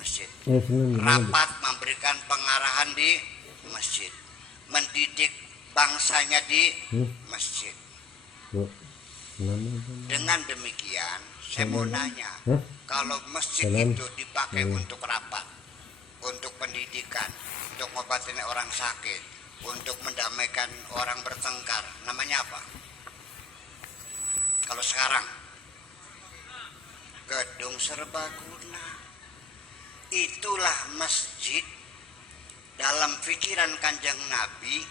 masjid. Rapat memberikan pengarahan di masjid. Mendidik bangsanya di masjid. Dengan demikian, saya mau nanya, kalau masjid itu dipakai untuk rapat, untuk pendidikan, untuk ngobatin orang sakit, untuk mendamaikan orang bertengkar, namanya apa? Kalau sekarang, gedung serbaguna. Itulah masjid dalam pikiran Kanjeng Nabi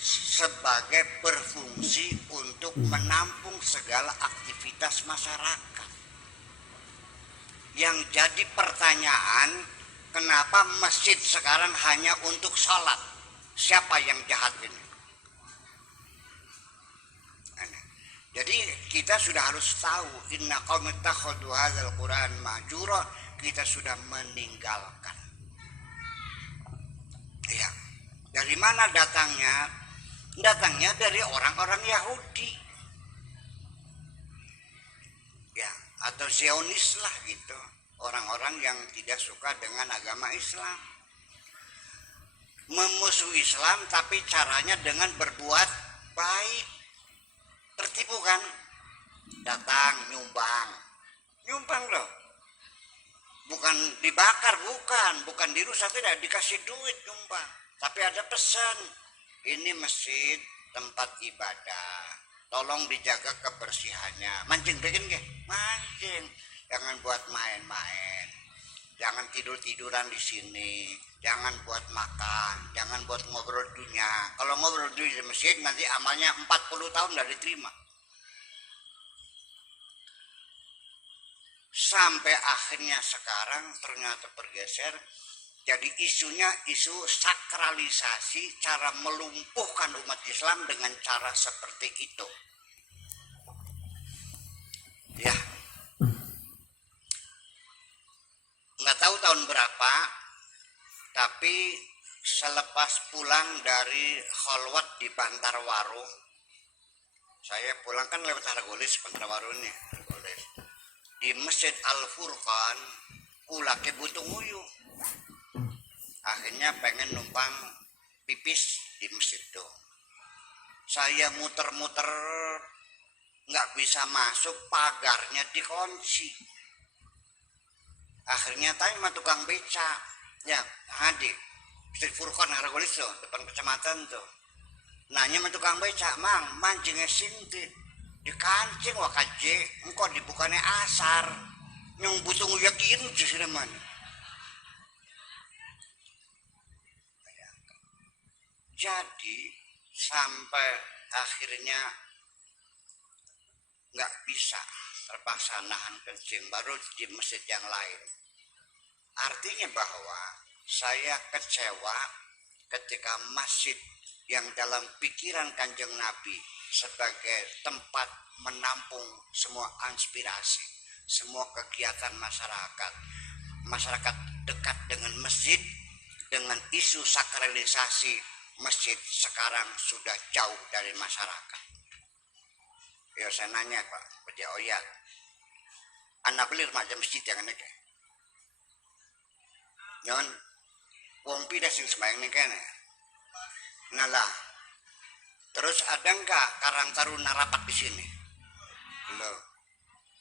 sebagai berfungsi untuk menampung segala aktivitas masyarakat. Yang jadi pertanyaan, kenapa masjid sekarang hanya untuk sholat? Siapa yang jahat ini? Jadi kita sudah harus tahu, inna qaumi ittakhadhu hadzal Qur'an mahjura, kita sudah meninggalkan. Ya. Dari mana datangnya? Datangnya dari orang-orang Yahudi. Ya, atau Zionis lah gitu. Orang-orang yang tidak suka dengan agama Islam. Memusuhi Islam tapi caranya dengan berbuat baik. Tertipu kan? Datang nyumbang loh. Bukan dibakar, bukan dirusak, tidak dikasih duit nyumbang. Tapi ada pesan, ini masjid tempat ibadah, tolong dijaga kebersihannya. Mancing bikin gak? Mancing, jangan buat main-main, jangan tidur-tiduran di sini, jangan buat makan, jangan buat ngobrol dunia. Kalau ngobrol dunia di masjid nanti amalnya 40 tahun nggak diterima. Sampai akhirnya sekarang ternyata bergeser, jadi isunya isu sakralisasi, cara melumpuhkan umat Islam dengan cara seperti itu. Ya, nggak tahu tahun berapa, tapi selepas pulang dari kholwat di Bantarwaru, saya pulang kan lewat Hargolis, Bantarwaru ini, Hargolis. Di Masjid Al-Furqan, ulake butuh nguyuh. Akhirnya pengen numpang pipis di masjid itu. Saya muter-muter nggak bisa masuk, pagarnya dikunci. Akhirnya tanya sama tukang beca, ya hadir Masjid Furqan Hargolis tuh, depan kecamatan tuh. Nanya sama tukang beca, mang mancingnya sinti dikancing wakaje, engkau dibukanya asar, yang butuh yakin justru mana. Jadi sampai akhirnya nggak bisa, terpaksa nahan kencing, baru di masjid yang lain. Artinya bahwa saya kecewa ketika masjid yang dalam pikiran Kanjeng Nabi sebagai tempat menampung semua inspirasi, semua kegiatan masyarakat. Masyarakat dekat dengan masjid, dengan isu sakralisasi masjid sekarang sudah jauh dari masyarakat. Ya saya nanya Pak Budi Oyat, anak beli remaja masjid yang ini ke? Jangan wong pindah sing sembahyang nih kene. Nah lah, terus ada enggak Karang Taruna rapat di sini? Belum.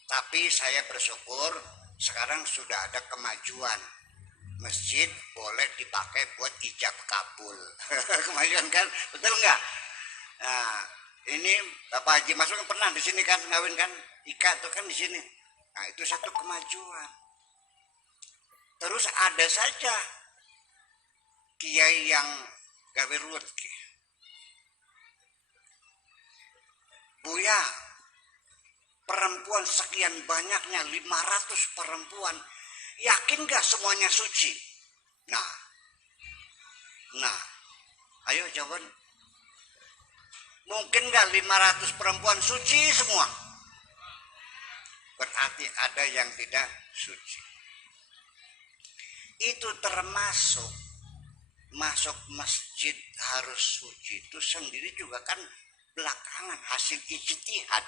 Tapi saya bersyukur sekarang sudah ada kemajuan. Masjid boleh dipakai buat ijab kabul. Kemajuan kan? Betul enggak? Nah, ini Bapak Haji Masuk kan pernah di sini kan ngawin kan? Ika tuh kan di sini. Nah, itu satu kemajuan. Terus ada saja kiai yang gawe ruwet. Buya, perempuan sekian banyaknya 500 perempuan, yakin gak semuanya suci? Nah, ayo jawab. Mungkin gak 500 perempuan suci semua? Berarti ada yang tidak suci. Itu termasuk masuk masjid harus suci itu sendiri juga kan belakangan hasil ijtihad.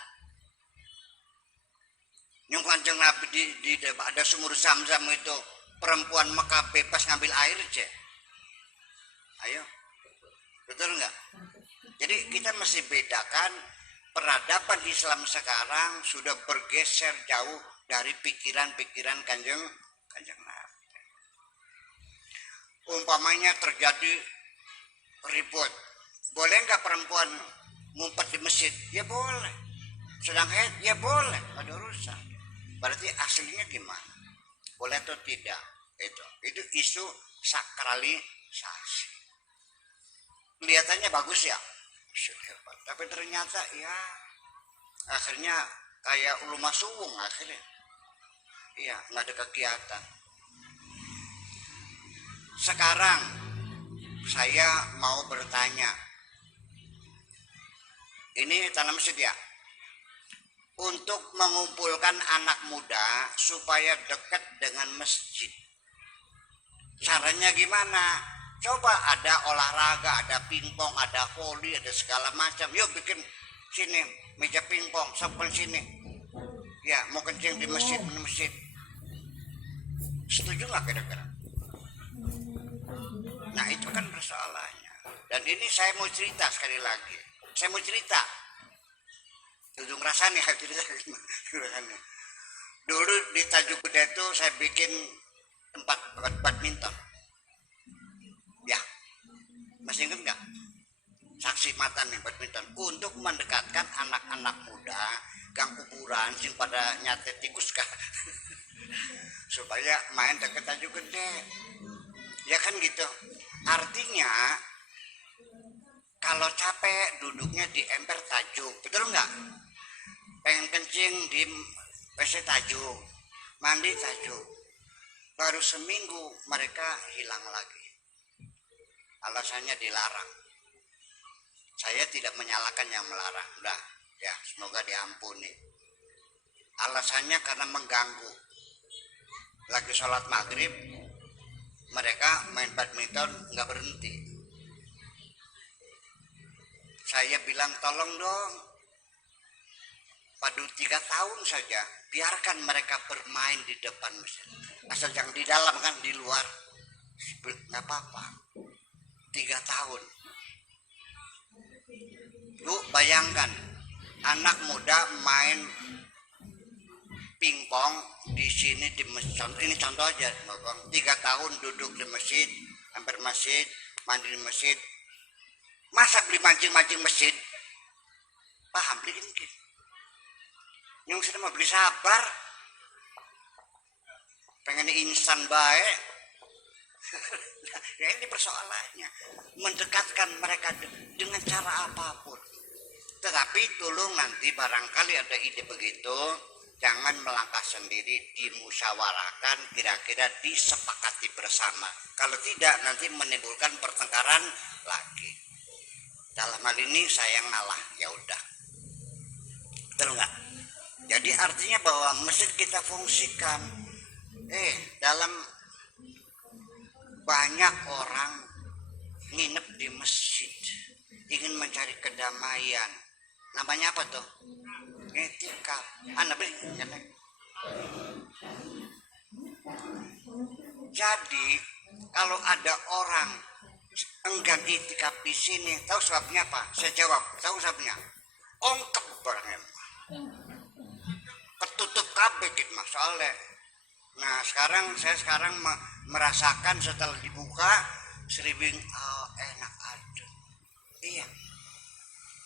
Yang Kanjeng Nabi di ada sumur Zam-Zam itu perempuan Mekah bebas ngambil air aja. Ayo, betul nggak? Jadi kita mesti bedakan peradaban Islam sekarang sudah bergeser jauh dari pikiran-pikiran kanjeng Nabi. Umpamanya terjadi ribut, boleh nggak perempuan ngumpet di masjid? Ya boleh. Sedang haid, ya boleh, ada urusan. Berarti aslinya gimana? Boleh atau tidak? Itu isu sakralisasi. Kelihatannya bagus ya, tapi ternyata ya akhirnya kayak ulu masuwung akhirnya. Iya, nggak ada kegiatan. Sekarang saya mau bertanya, ini tanam masjid ya, untuk mengumpulkan anak muda supaya dekat dengan masjid. Caranya gimana? Coba ada olahraga, ada pingpong, ada voli, ada segala macam. Yuk bikin sini meja pingpong, sampai sini. Ya, mau kencing di masjid. Setuju nggak kira-kira? Nah itu kan persoalannya. Dan ini saya mau cerita sekali lagi. Saya mau cerita. Ujung rasanya cerita gimana? Dulu di Tanjung Kuda itu saya bikin tempat badminton. Ya, masih ingat nggak? Saksi mata nih badminton untuk mendekatkan anak-anak muda gang kuburan sing pada nyatet tikus kah supaya main deket Tanjung Gede. Ya kan gitu. Artinya kalau capek duduknya di emper Tajuk, betul nggak? Pengen kencing di WC Tajuk, mandi Tajuk. Baru seminggu mereka hilang lagi. Alasannya dilarang. Saya tidak menyalahkan yang melarang. Udah, ya semoga diampuni. Alasannya karena mengganggu. Lagi sholat maghrib, mereka main badminton nggak berhenti. Saya bilang tolong dong, padu 3 tahun saja, biarkan mereka bermain di depan masjid. Asal jangan di dalam kan, di luar, nggak apa-apa. 3 tahun. Lu bayangkan, anak muda main pingpong di sini di masjid. Ini contoh aja, 3 tahun duduk di masjid, hampir masjid, mandi di masjid. Masa beli mancing-mancing masjid? Paham beli ini? Yang sudah mau beli sabar, pengen instan baik. Ya ini persoalannya, mendekatkan mereka dengan cara apapun. Tetapi tolong nanti barangkali ada ide begitu, jangan melangkah sendiri, dimusyawarahkan, kira-kira disepakati bersama. Kalau tidak nanti menimbulkan pertengkaran lagi. Dalam hal ini saya ngalah, ya udah. Betul nggak? Jadi artinya bahwa masjid kita fungsikan. Dalam banyak orang nginep di masjid, ingin mencari kedamaian. Namanya apa tuh? Etika. Jadi kalau ada orang enggan itikaf di sini, tahu sebabnya apa? Saya jawab, tahu sebabnya? Ongkep barangnya. Ketutup kabeh gitu masalah. Nah saya merasakan setelah dibuka seriwing enak adem. Iya.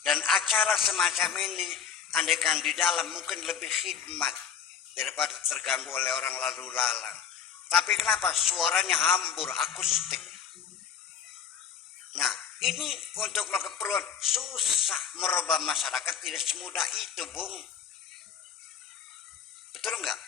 Dan acara semacam ini andaikan di dalam mungkin lebih khidmat daripada terganggu oleh orang lalu lalang. Tapi kenapa suaranya hambur, akustik. Nah ini untuk keperluan susah merubah masyarakat, tidak semudah itu, Bung. Betul nggak?